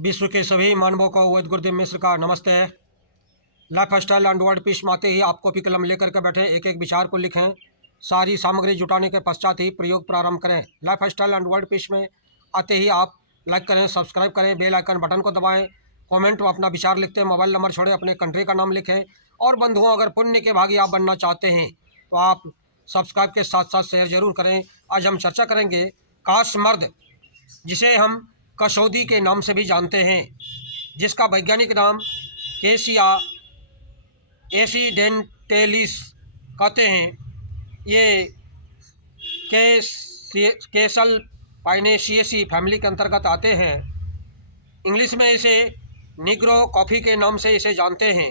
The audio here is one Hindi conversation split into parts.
विश्व के सभी मानवों को वैद्य गुरुदेव मिश्र का नमस्ते। Lifestyle and world peace में आते ही आप कॉपी कलम लेकर के बैठे एक एक विचार को लिखें। सारी सामग्री जुटाने के पश्चात ही प्रयोग प्रारंभ करें। Lifestyle and world peace में आते ही आप लाइक करें, सब्सक्राइब करें, बेल आइकन बटन को दबाएं, कमेंट में अपना विचार लिखते हैं, मोबाइल नंबर छोड़ें, अपने कंट्री का नाम लिखें। और बंधुओं, अगर पुण्य के भागी आप बनना चाहते हैं तो आप सब्सक्राइब के साथ साथ शेयर जरूर करें। आज हम चर्चा करेंगे काशमर्द, जिसे हम कसौदी के नाम से भी जानते हैं, जिसका वैज्ञानिक नाम केसिया एसिडेंटेलिस कहते हैं। ये केसल पाइनेशियसी फैमिली के अंतर्गत आते हैं। इंग्लिश में इसे निग्रो कॉफ़ी के नाम से इसे जानते हैं।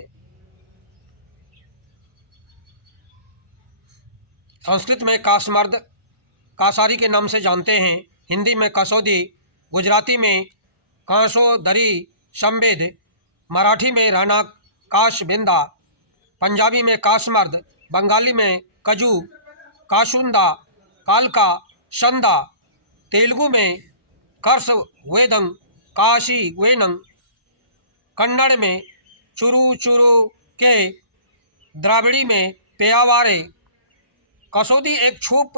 संस्कृत में काशमर्द कासारी के नाम से जानते हैं। हिंदी में कसौदी, गुजराती में कांसोदरी संवेद, मराठी में राना काशबिंदा, पंजाबी में काशमर्द, बंगाली में कजू, काशुंदा, कालका, संदा, तेलुगु में कर्स वेदंग, काशी वेनंग, कन्नड़ में चुरू चुरू के, द्राविड़ी में पेयावारे। कसौदी एक छुप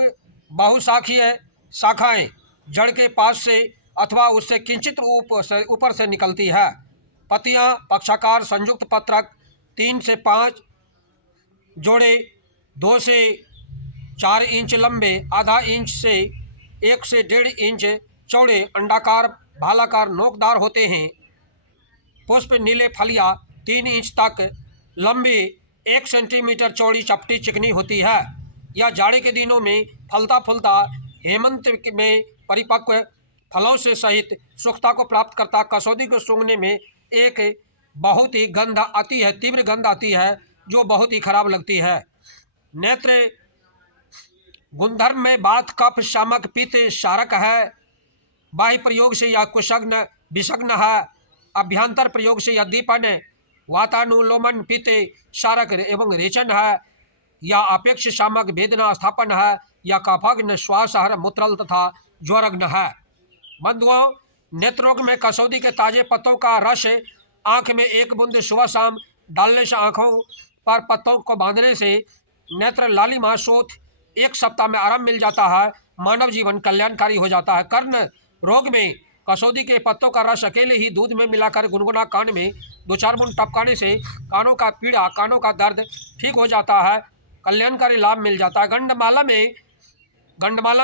बहुशाखीय शाखाएं जड़ के पास से अथवा उससे किंचित ऊपर से निकलती है। पत्तियां पक्षाकार संयुक्त पत्रक, 3 से 5 जोड़े, 2 से 4 इंच लंबे, आधा इंच से 1 से 1.5 इंच चौड़े, अंडाकार भालाकार नोकदार होते हैं। पुष्प नीले, फलियां 3 इंच तक लंबी, 1 सेंटीमीटर चौड़ी, चपटी चिकनी होती है। यह जाड़े के दिनों में फलता फूलता हेमंत में परिपक्व फलों से सहित सुखता को प्राप्त करता। कसौदी को सूंघने में एक बहुत ही गंध आती है, तीव्र गंध आती है, जो बहुत ही खराब लगती है। नेत्र गुणधर्म में वात, कफ, शामक, पित्त, क्षारक है। बाह्य प्रयोग से यह कुशग्न विषग्न है। अभ्यंतर प्रयोग से यह दीपन, वातानुलोमन, पित्त, क्षारक एवं रेचन है। या अपेक्ष शामक, वेदना स्थापन है। या कफग्न, श्वासहर, मूत्रल तथा ज्वरग्न है। बंधुओं, नेत्र रोग में कसौदी के ताजे पत्तों का रस आँख में 1 बूंद सुबह शाम डालने से, आँखों पर पत्तों को बांधने से नेत्र लालिमा शोथ 1 सप्ताह में आराम मिल जाता है। मानव जीवन कल्याणकारी हो जाता है। कर्ण रोग में कसौदी के पत्तों का रस अकेले ही दूध में मिलाकर गुनगुना कान में 2-4 बूंद टपकाने से कानों का पीड़ा, कानों का दर्द ठीक हो जाता है। कल्याणकारी लाभ मिल जाता है। गंडमाला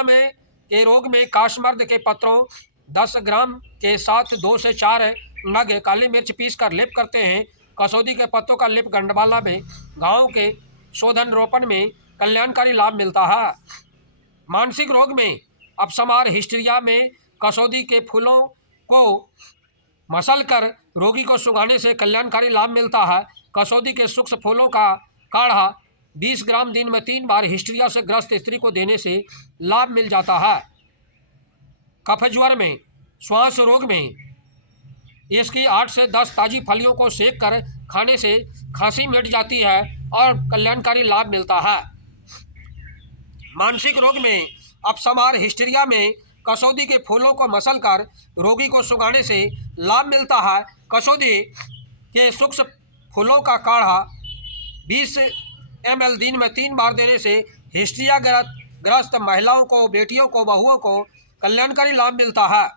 में के रोग में काशमर्द के पत्रों 10 ग्राम के साथ 2 से 4 नग काली मिर्च पीसकर लेप करते हैं। कसौदी के पत्तों का लेप गंडमाला में घावों के शोधन रोपण में कल्याणकारी लाभ मिलता है। मानसिक रोग में अपसमार हिस्ट्रिया में कसौदी के फूलों को मसलकर रोगी को सुंघाने से कल्याणकारी लाभ मिलता है। कसौदी के सूक्ष्म फूलों का काढ़ा 20 ग्राम दिन में 3 बार हिस्ट्रिया से ग्रस्त स्त्री को देने से लाभ मिल जाता है। कफज्वर में, श्वास रोग में इसकी 8 से 10 ताजी फलियों को सेक कर खाने से खांसी मिट जाती है और कल्याणकारी लाभ मिलता है। मानसिक रोग में अपसमार हिस्ट्रिया में कसौदी के फूलों को मसलकर रोगी को सुंघाने से लाभ मिलता है। कसौदी के सूक्ष्म फूलों का काढ़ा 20 ml दिन में 3 बार देने से हिस्ट्रिया ग्रस्त महिलाओं को, बेटियों को, बहुओं को कल्याणकारी लाभ मिलता है।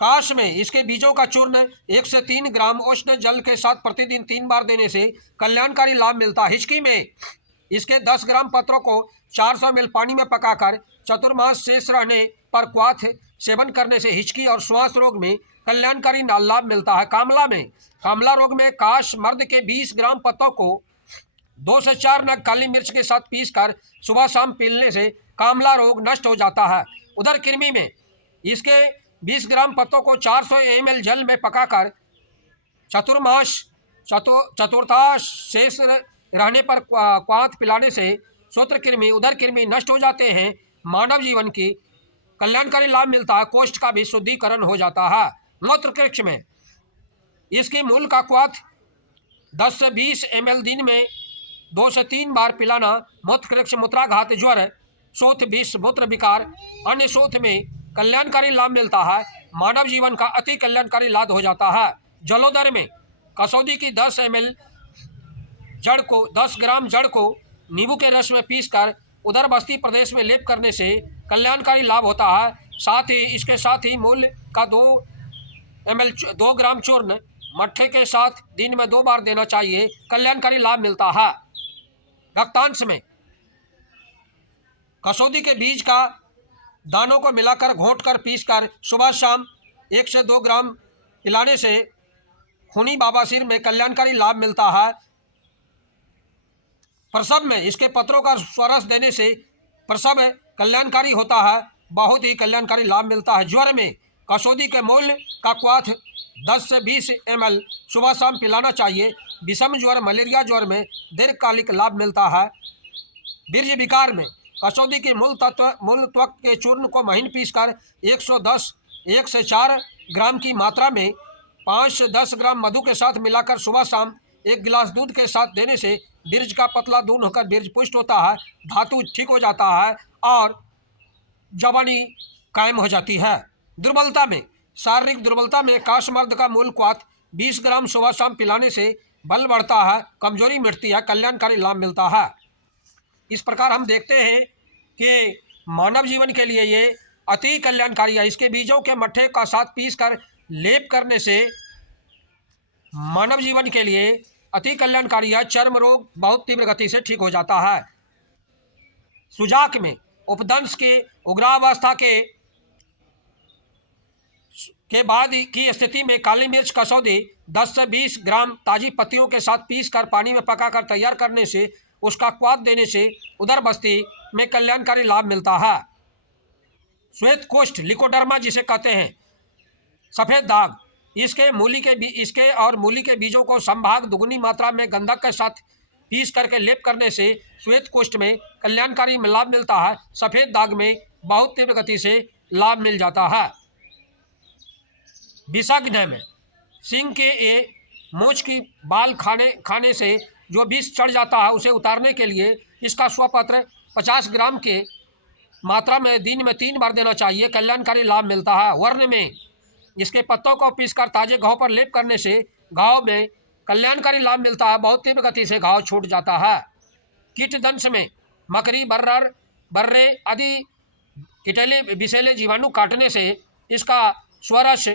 काश में इसके बीजों का चूर्ण 1 से 3 ग्राम उष्ण जल के साथ प्रतिदिन 3 बार देने से कल्याणकारी लाभ मिलता है। हिचकी में इसके 10 ग्राम पत्रों को 400 ml पानी में पकाकर चतुर्मास शेष रहने पर क्वाथ सेवन करने से हिचकी और श्वास रोग में कल्याणकारी लाभ मिलता है। कामला रोग में काशमर्द के 20 ग्राम पत्तों को 2 से 4 नग काली मिर्च के साथ पीसकर सुबह शाम पीने से कामला रोग नष्ट हो जाता है। उधर कृमि में इसके 20 ग्राम पत्तों को 400 ml जल में पकाकर चतुर्थाश शेष रहने पर क्वाथ पिलाने से सूत्र कृमि, उदर कृमि नष्ट हो जाते हैं। मानव जीवन की कल्याणकारी लाभ मिलता है। कोष्ठ का भी शुद्धिकरण हो जाता है। मूत्र वृक्ष में इसके मूल का क्वाथ 10 से 20 ml दिन में 2 से 3 बार पिलाना मूत्र वृक्ष, मूत्राघात, ज्वर, शोथ, विष, मूत्र विकार, अन्य शोथ में कल्याणकारी लाभ मिलता है। मानव जीवन का अति कल्याणकारी लाभ हो जाता है। जलोदर में कसौदी की 10 ml जड़ को 10 ग्राम जड़ को नींबू के रस में पीसकर उदर बस्ती प्रदेश में लेप करने से कल्याणकारी लाभ होता है। साथ ही इसके साथ ही मूल का 2 ग्राम चूर्ण मट्ठे के साथ दिन में 2 बार देना चाहिए, कल्याणकारी लाभ मिलता है। रक्तांश में कसौदी के बीज का दानों को मिलाकर घोंटकर पीसकर सुबह शाम 1 से 2 ग्राम पिलाने से खूनी बवासीर में कल्याणकारी लाभ मिलता है। प्रसव में इसके पत्रों का स्वरस देने से प्रसव कल्याणकारी होता है, बहुत ही कल्याणकारी लाभ मिलता है। ज्वर में कसौदी के मूल का क्वाथ 10 से 20 ml सुबह शाम पिलाना चाहिए। विषम ज्वर मलेरिया ज्वर में दीर्घकालिक लाभ मिलता है। बीर्ज विकार में कसौदी के मूल त्वक के चूर्ण को महीन पीसकर 1 से 4 ग्राम की मात्रा में 5 से 10 ग्राम मधु के साथ मिलाकर सुबह शाम 1 गिलास दूध के साथ देने से बीर्ज का पतला दून होकर बीर्ज पुष्ट होता है, धातु ठीक हो जाता है और जवानी कायम हो जाती है। दुर्बलता में शारीरिक दुर्बलता में काशमर्द का मूल क्वाथ 20 ग्राम सुबह शाम पिलाने से बल बढ़ता है, कमजोरी मिटती है, कल्याणकारी लाभ मिलता है। इस प्रकार हम देखते हैं कि मानव जीवन के लिए ये अति कल्याणकारी है। इसके बीजों के मट्ठे का साथ पीसकर लेप करने से मानव जीवन के लिए अति कल्याणकारी है। चर्म रोग बहुत तीव्र गति से ठीक हो जाता है। सुजाक में उपदंश के उग्रावस्था के बाद की स्थिति में काली मिर्च कसौदी 10 से 20 ग्राम ताजी पत्तियों के साथ पीसकर पानी में पकाकर तैयार करने से उसका क्वाथ देने से उदर बस्ती में कल्याणकारी लाभ मिलता है। श्वेत कोष्ठ लिकोडर्मा जिसे कहते हैं, सफ़ेद दाग, इसके और मूली के बीजों को संभाग दुगुनी मात्रा में गंधक के साथ पीस करके लेप करने से श्वेत कोष्ठ में कल्याणकारी लाभ मिलता है। सफ़ेद दाग में बहुत तीव्र गति से लाभ मिल जाता है। विषाग्न में सिंह के मूंछ की बाल खाने से जो विष चढ़ जाता है उसे उतारने के लिए इसका स्वपत्र 50 ग्राम के मात्रा में दिन में 3 बार देना चाहिए, कल्याणकारी लाभ मिलता है। वर्ण में इसके पत्तों को पीसकर ताजे घाव पर लेप करने से घाव में कल्याणकारी लाभ मिलता है, बहुत तीव्र गति से घाव छूट जाता है। कीटदंश में मकड़ी बर्रे आदि कीटेले विषैले जीवाणु काटने से इसका स्वरस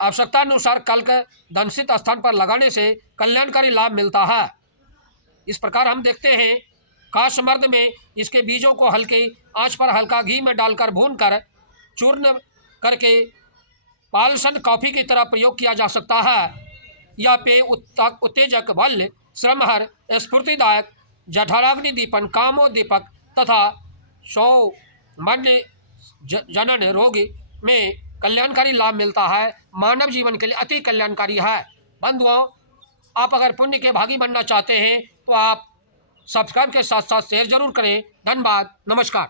आवश्यकतानुसार कल्क दंशित स्थान पर लगाने से कल्याणकारी लाभ मिलता है। इस प्रकार हम देखते हैं काशमर्द में इसके बीजों को हल्के आंच पर हल्का घी में डालकर भूनकर चूर्ण करके पालसन कॉफ़ी की तरह प्रयोग किया जा सकता है। यह पेय उत्तेजक, बल, श्रमहर, स्फूर्तिदायक, जठराग्नि दीपन, कामोद्दीपक तथा सौमन्य जनन रोग में कल्याणकारी लाभ मिलता है। मानव जीवन के लिए अति कल्याणकारी है। बंधुओं, आप अगर पुण्य के भागी बनना चाहते हैं तो आप सब्सक्राइब के साथ साथ शेयर जरूर करें। धन्यवाद, नमस्कार।